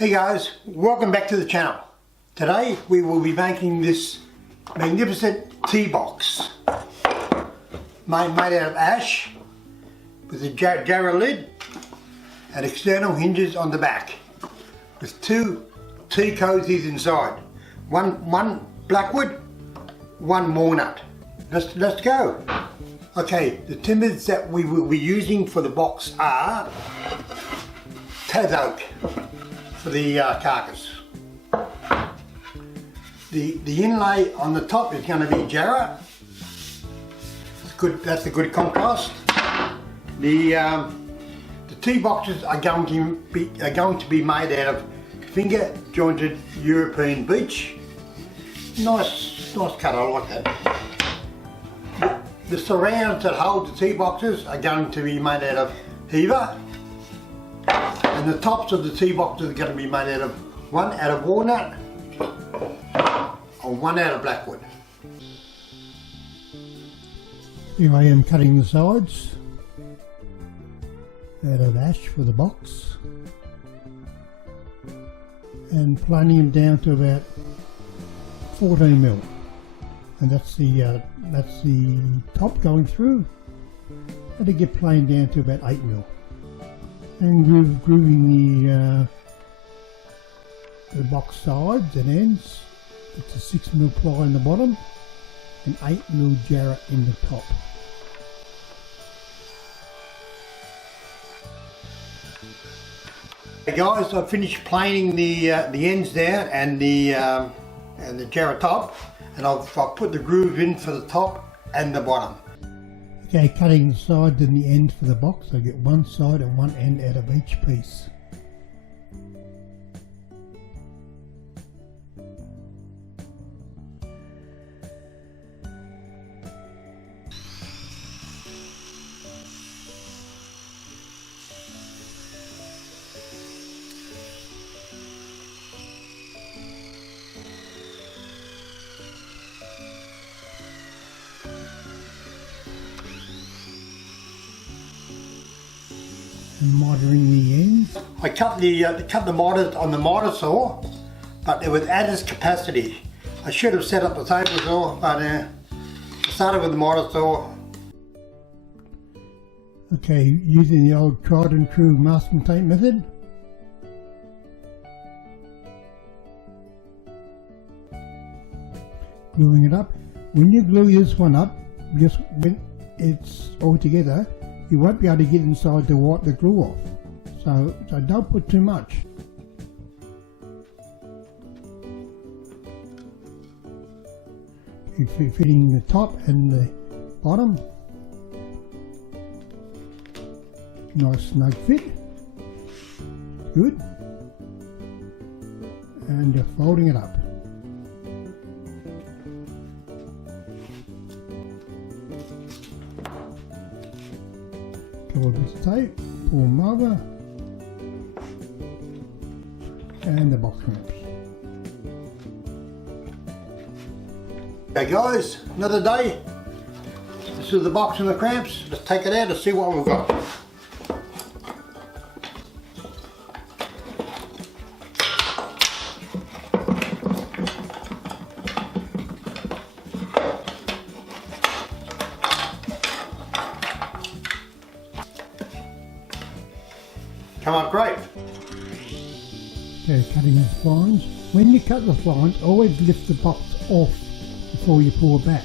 Hey guys, welcome back to the channel. Today we will be making this magnificent tea box made out of ash with a jarrah lid and external hinges on the back with two tea cozies inside. One blackwood, one walnut. Let's go. Okay, the timbers that we will be using for the box are tas oak for the carcass. The inlay on the top is going to be jarrah. It's good. That's a good contrast. The tea boxes are going to be made out of finger jointed European beech. Nice cut. I like that. The surrounds that hold the tea boxes are going to be made out of heather. And the tops of the tea boxes are going to be made out of one out of walnut and one out of blackwood. Here I am cutting the sides out of ash for the box and planing them down to about 14mm, and that's the top going through, and to get planed down to about 8mm. And grooving the box sides and ends. It's a 6mm ply in the bottom and 8mm jarrah in the top. Hey guys, I've finished planing the ends down and the jarrah top, and I've put the groove in for the top and the bottom. Okay, cutting the sides and the end for the box. I get one side and one end out of each piece. And mitering the ends. I cut the miters on the miter saw, but it was at its capacity. I should have set up the table saw, but I started with the miter saw. Okay, using the old tried and true masking tape method. Gluing it up. When you glue this one up, just when it's all together, you won't be able to get inside to wipe the glue off. So don't put too much. You're fitting the top and the bottom. Nice snug fit. Good. And you're folding it up. Couple of bits of tape, pull them over, and the box clamps. Okay guys, another day. This is the box and the clamps. Let's take it out and see what we've got. Come up great. Okay, cutting the flange. When you cut the flange, always lift the box off before you pull it back.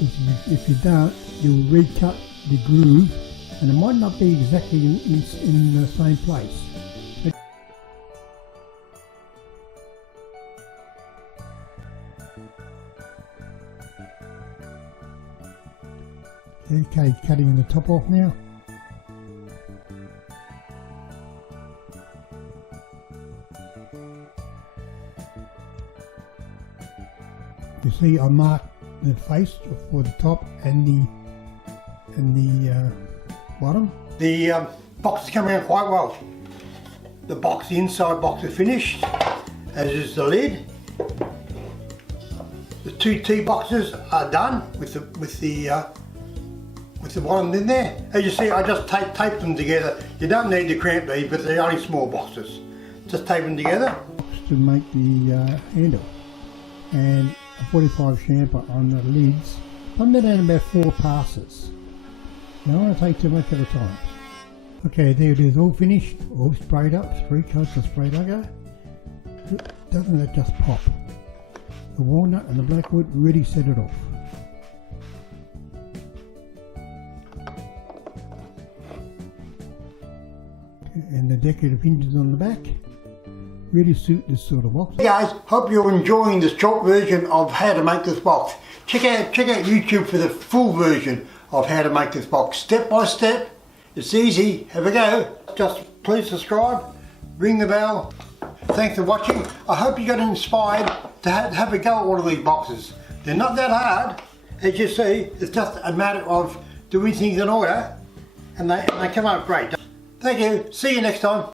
If you don't, you'll recut the groove and it might not be exactly in the same place. Okay, cutting the top off now. You see, I marked the face for the top and the bottom. The box is coming out quite well. The inside box is finished, as is the lid. The two tea boxes are done with the bottom in there. As you see, I just taped them together. You don't need to cramp these, but they're only small boxes. just tape them together. To make the handle, and a 45 chamfer on the lids. I'm doing about 4 passes. You don't want to take too much at a time. Okay, there it is, all finished, all sprayed up, 3 coats of spray lacquer. Doesn't that just pop? The walnut and the blackwood really set it off. And the decorative hinges on the back really suit this sort of box. Hey guys, hope you're enjoying this short version of how to make this box. Check out YouTube for the full version of how to make this box, step by step. It's easy. Have a go. Just please subscribe, ring the bell. Thanks for watching. I hope you got inspired to have a go at one of these boxes. They're not that hard. As you see, it's just a matter of doing things in order, and they come out great. Thank you. See you next time.